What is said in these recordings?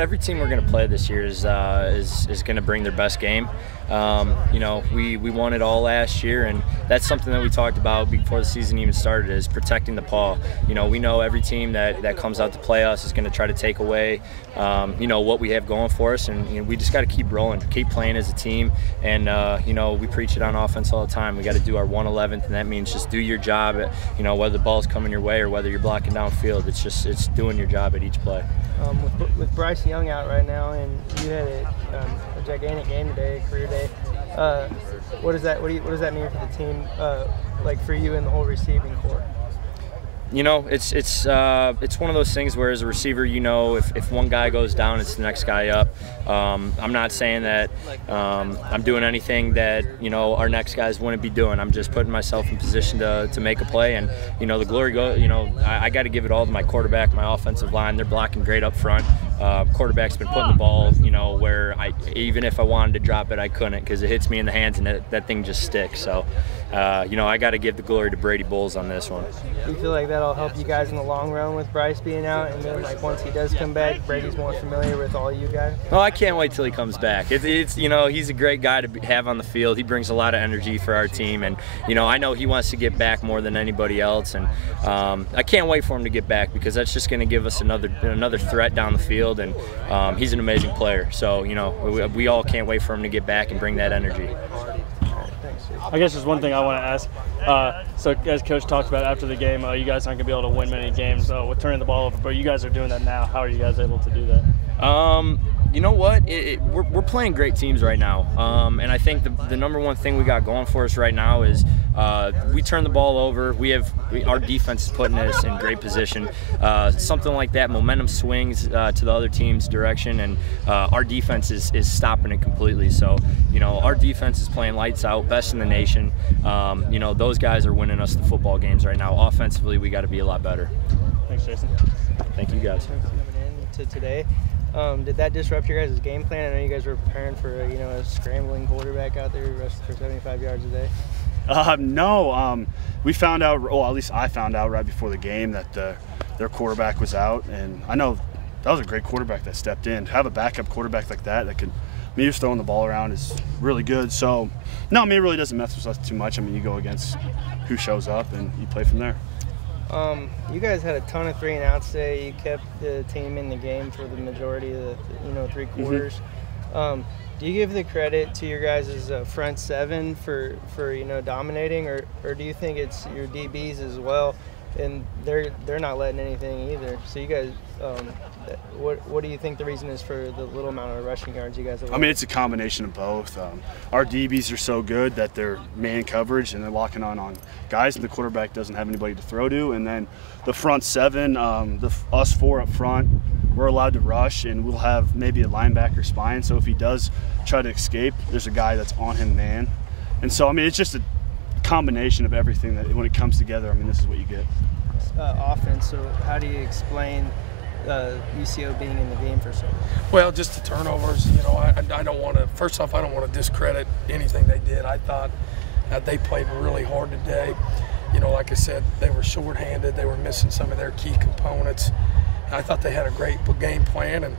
every team we're going to play this year is going to bring their best game. We won it all last year, and that's something that we talked about before the season even started, is protecting the ball. We know every team that comes out to play us is going to try to take away, what we have going for us, and we just got to keep rolling, keep playing as a team, and we preach it on offense all the time. We got to do our 1/11th, and that means just do your job, whether the ball's coming your way or whether you're blocking downfield. It's doing your job at each play. With Bryce Young out right now, and you had a gigantic game today, a career day. What does that mean for the team, like for you and the whole receiving corps? It's one of those things where as a receiver, if one guy goes down, it's the next guy up. I'm not saying that I'm doing anything that our next guys wouldn't be doing. I'm just putting myself in position to make a play, and the glory goes. I got to give it all to my quarterback, my offensive line. They're blocking great up front. Quarterback's been putting the ball, where even if I wanted to drop it, I couldn't, because it hits me in the hands and that thing just sticks. So, I got to give the glory to Brady Bowles on this one. Do you feel like that'll help you guys in the long run with Bryce being out, and then once he does come back, Brady's more familiar with all you guys? Well, I can't wait till he comes back. He's a great guy to have on the field. He brings a lot of energy for our team, and I know he wants to get back more than anybody else, and I can't wait for him to get back, because that's just going to give us another threat down the field, and he's an amazing player. So we all can't wait for him to get back and bring that energy. I guess there's one thing I want to ask. So as Coach talked about after the game, you guys aren't going to be able to win many games with turning the ball over, but you guys are doing that now. How are you guys able to do that? You know what? We're playing great teams right now, and I think the number one thing we got going for us right now is we turn the ball over. Our defense is putting us in great position. Something like that, momentum swings to the other team's direction, and our defense is stopping it completely. So, our defense is playing lights out, best in the nation. Those guys are winning us the football games right now. Offensively, we got to be a lot better. Thanks, Jason. Thank you, guys. Thanks for coming in to today. Did that disrupt your guys' game plan? I know you guys were preparing for a scrambling quarterback out there rushed for 75 yards a day. No, we found out, or at least I found out right before the game, that their quarterback was out, and I know that was a great quarterback that stepped in. To have a backup quarterback like that could, just throwing the ball around is really good. So, no, it really doesn't mess with us too much. You go against who shows up and you play from there. You guys had a ton of 3-and-outs today. You kept the team in the game for the majority of the 3 quarters. Do you give the credit to your guys' front seven for dominating, or do you think it's your DBs as well, and they're not letting anything either? So you guys, what do you think the reason is for the little amount of rushing yards you guys have? It's a combination of both. Our DBs are so good that they're man coverage and they're locking on guys, and the quarterback doesn't have anybody to throw to. And then the front seven, us 4 up front, we're allowed to rush, and we'll have maybe a linebacker spine. So if he does try to escape, there's a guy that's on him, man. And so, it's just a combination of everything that when it comes together, this is what you get. Offense, so how do you explain UCO being in the game for so long? Well, just the turnovers. I don't want to, first off, I don't want to discredit anything they did. I thought that they played really hard today. Like I said, they were shorthanded. They were missing some of their key components. I thought they had a great game plan, and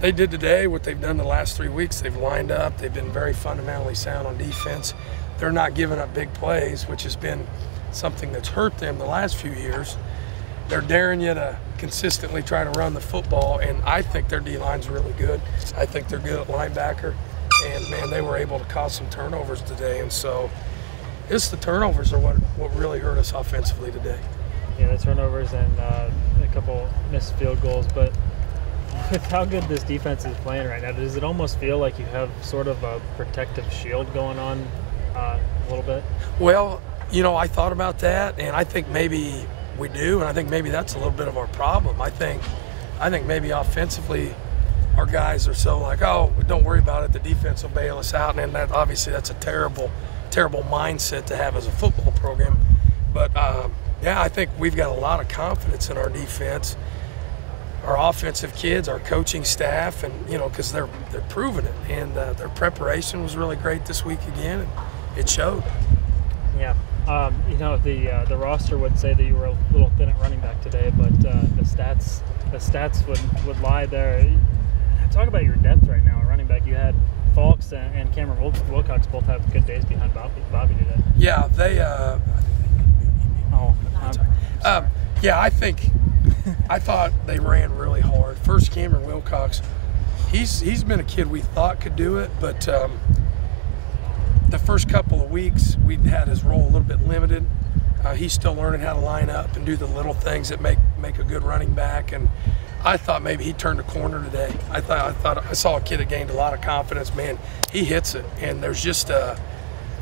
they did today what they've done the last 3 weeks. They've lined up. They've been very fundamentally sound on defense. They're not giving up big plays, which has been something that's hurt them the last few years. They're daring you to consistently try to run the football, and I think their D-line's really good. I think they're good at linebacker, and, man, they were able to cause some turnovers today. And so the turnovers are what really hurt us offensively today. Yeah, the turnovers and a couple missed field goals. But with how good this defense is playing right now, does it almost feel like you have sort of a protective shield going on a little bit? Well, I thought about that, and I think maybe we do, and I think maybe that's a little bit of our problem. I think maybe offensively our guys are so like, oh, don't worry about it, the defense will bail us out, and that obviously that's a terrible mindset to have as a football program. But yeah, I think we've got a lot of confidence in our defense, our offensive kids, our coaching staff, and because they're proving it, and their preparation was really great this week again, and it showed. Yeah. The roster would say that you were a little thin at running back today, but the stats would lie there. talk about your depth right now at running back. You had Falks and Cameron Wilcox both have good days behind Bobby today. Yeah, they. Yeah, I thought they ran really hard. First, Cameron Wilcox, he's been a kid we thought could do it, but the first couple of weeks we had his role a little bit limited. He's still learning how to line up and do the little things that make a good running back. And I thought maybe he turned a corner today. I thought I saw a kid that gained a lot of confidence. Man, he hits it, and there's just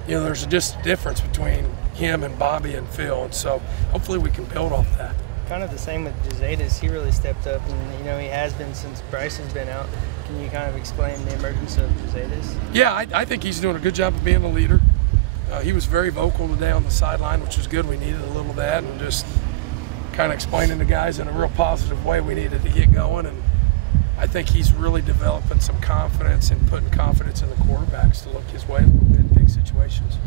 there's just a difference between him and Bobby and Phil, and so hopefully we can build off that. Kind of the same with Jozaites. He really stepped up, and he has been since Bryce has been out. Can you kind of explain the emergence of Jozaites? Yeah, I think he's doing a good job of being a leader. He was very vocal today on the sideline, which was good. We needed a little of that, and just kind of explaining to guys in a real positive way we needed to get going. And I think he's really developing some confidence and putting confidence in the quarterbacks to look his way in big situations.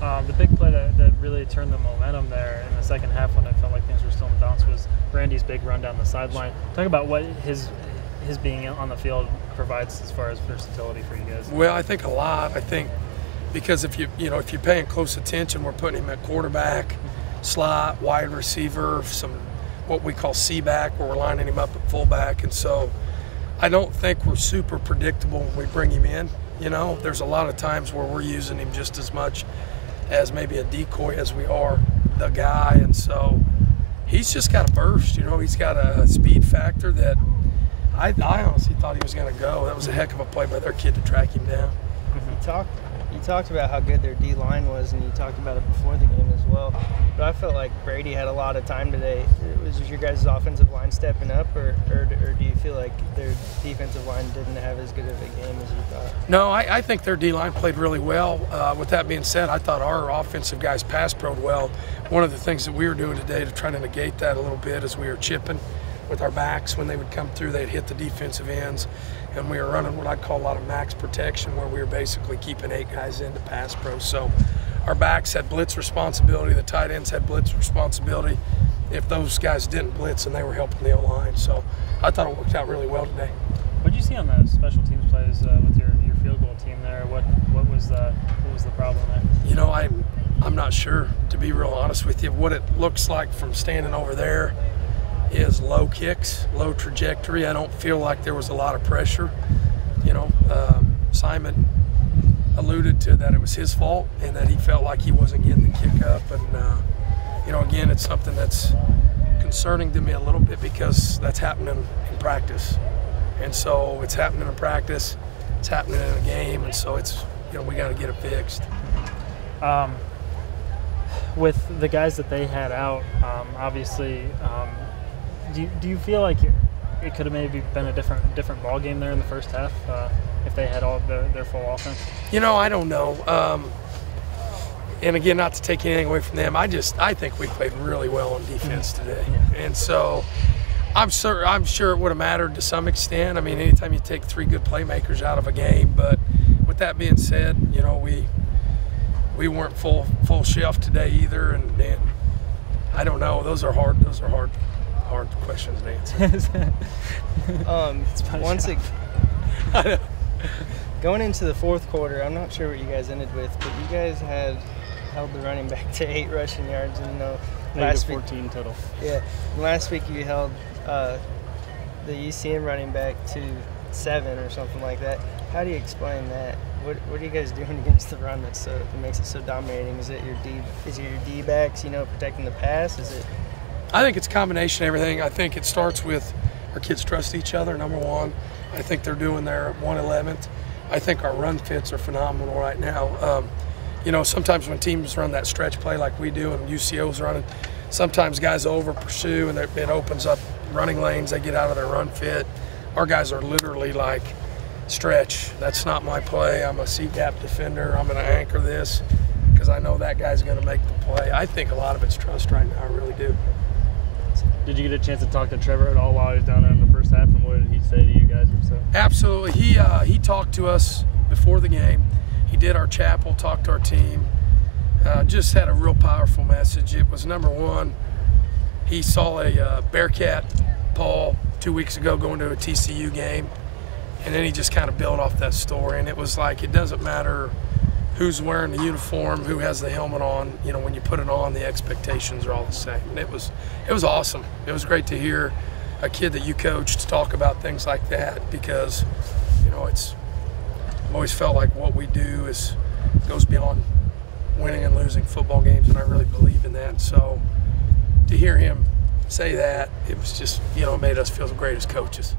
The big play that really turned the momentum there in the second half when it felt like things were still in the balance was Randy's big run down the sideline. Talk about what his being on the field provides as far as versatility for you guys. Well, I think a lot. I think because if you're paying close attention, we're putting him at quarterback, slot, wide receiver, some what we call C-back, where we're lining him up at fullback, and so I don't think we're super predictable when we bring him in. There's a lot of times where we're using him just as much as maybe a decoy as we are the guy, and so he's just got a burst. He's got a speed factor that I honestly thought he was going to go. That was a heck of a play by their kid to track him down. You talked about how good their D-line was, and you talked about it before the game as well. But I felt like Brady had a lot of time today. Was your guys' offensive line stepping up, or do you feel like their defensive line didn't have as good of a game as you thought? No, I think their D-line played really well. With that being said, I thought our offensive guys pass pro'd well. One of the things that we were doing today to try to negate that a little bit is we were chipping with our backs. When they would come through, they'd hit the defensive ends. And we were running what I'd call a lot of max protection, where we were basically keeping 8 guys into pass pro. So our backs had blitz responsibility, the tight ends had blitz responsibility if those guys didn't blitz and they were helping the O-line. So I thought it worked out really well today. What did you see on the special teams plays with your field goal team there? What was the problem there? I'm not sure, to be real honest with you. What it looks like from standing over there is low kicks, low trajectory. I don't feel like there was a lot of pressure. Simon alluded to that it was his fault and that he felt like he wasn't getting the kick up. And, again, it's something that's concerning to me a little bit because that's happening in practice. And so it's happening in practice, it's happening in a game, and so it's, we got to get it fixed. With the guys that they had out, obviously, do you feel like it could have maybe been a different ball game there in the first half if they had all their full offense? I don't know. And again, not to take anything away from them, I think we played really well on defense today, and so I'm sure it would have mattered to some extent. I mean, anytime you take 3 good playmakers out of a game, but with that being said, we weren't full shelf today either, and I don't know. Those are hard questions to answer. Going into the fourth quarter, I'm not sure what you guys ended with, but you guys held the running back to 8 rushing yards, and last week 14 total. Yeah, last week you held the UCM running back to 7 or something like that. How do you explain that? What are you guys doing against the run that makes it so dominating? Is it your D backs, protecting the pass? Is it? I think it's a combination of everything. I think it starts with our kids trust each other, number one. I think they're doing their 1/11th. I think our run fits are phenomenal right now. Sometimes when teams run that stretch play like we do and UCO's running, sometimes guys over pursue and it opens up running lanes. They get out of their run fit. Our guys are literally like, stretch. That's not my play. I'm a C-gap defender. I'm going to anchor this because I know that guy's going to make the play. I think a lot of it's trust right now. I really do. Did you get a chance to talk to Trevor at all while he was down there in the first half, and what did he say to you guys? Absolutely. He talked to us before the game. He did our chapel, talked to our team. Just had a real powerful message. It was, number one, he saw a Bearcat Paul 2 weeks ago going to a TCU game. And then he just kind of built off that story, and it was like, it doesn't matter who's wearing the uniform, who has the helmet on. You know, when you put it on, the expectations are all the same. And it was awesome. It was great to hear a kid that you coached talk about things like that, because, you know, I've always felt like what we do goes beyond winning and losing football games, and I really believe in that. So to hear him say that, it was just, you know, it made us feel great as coaches.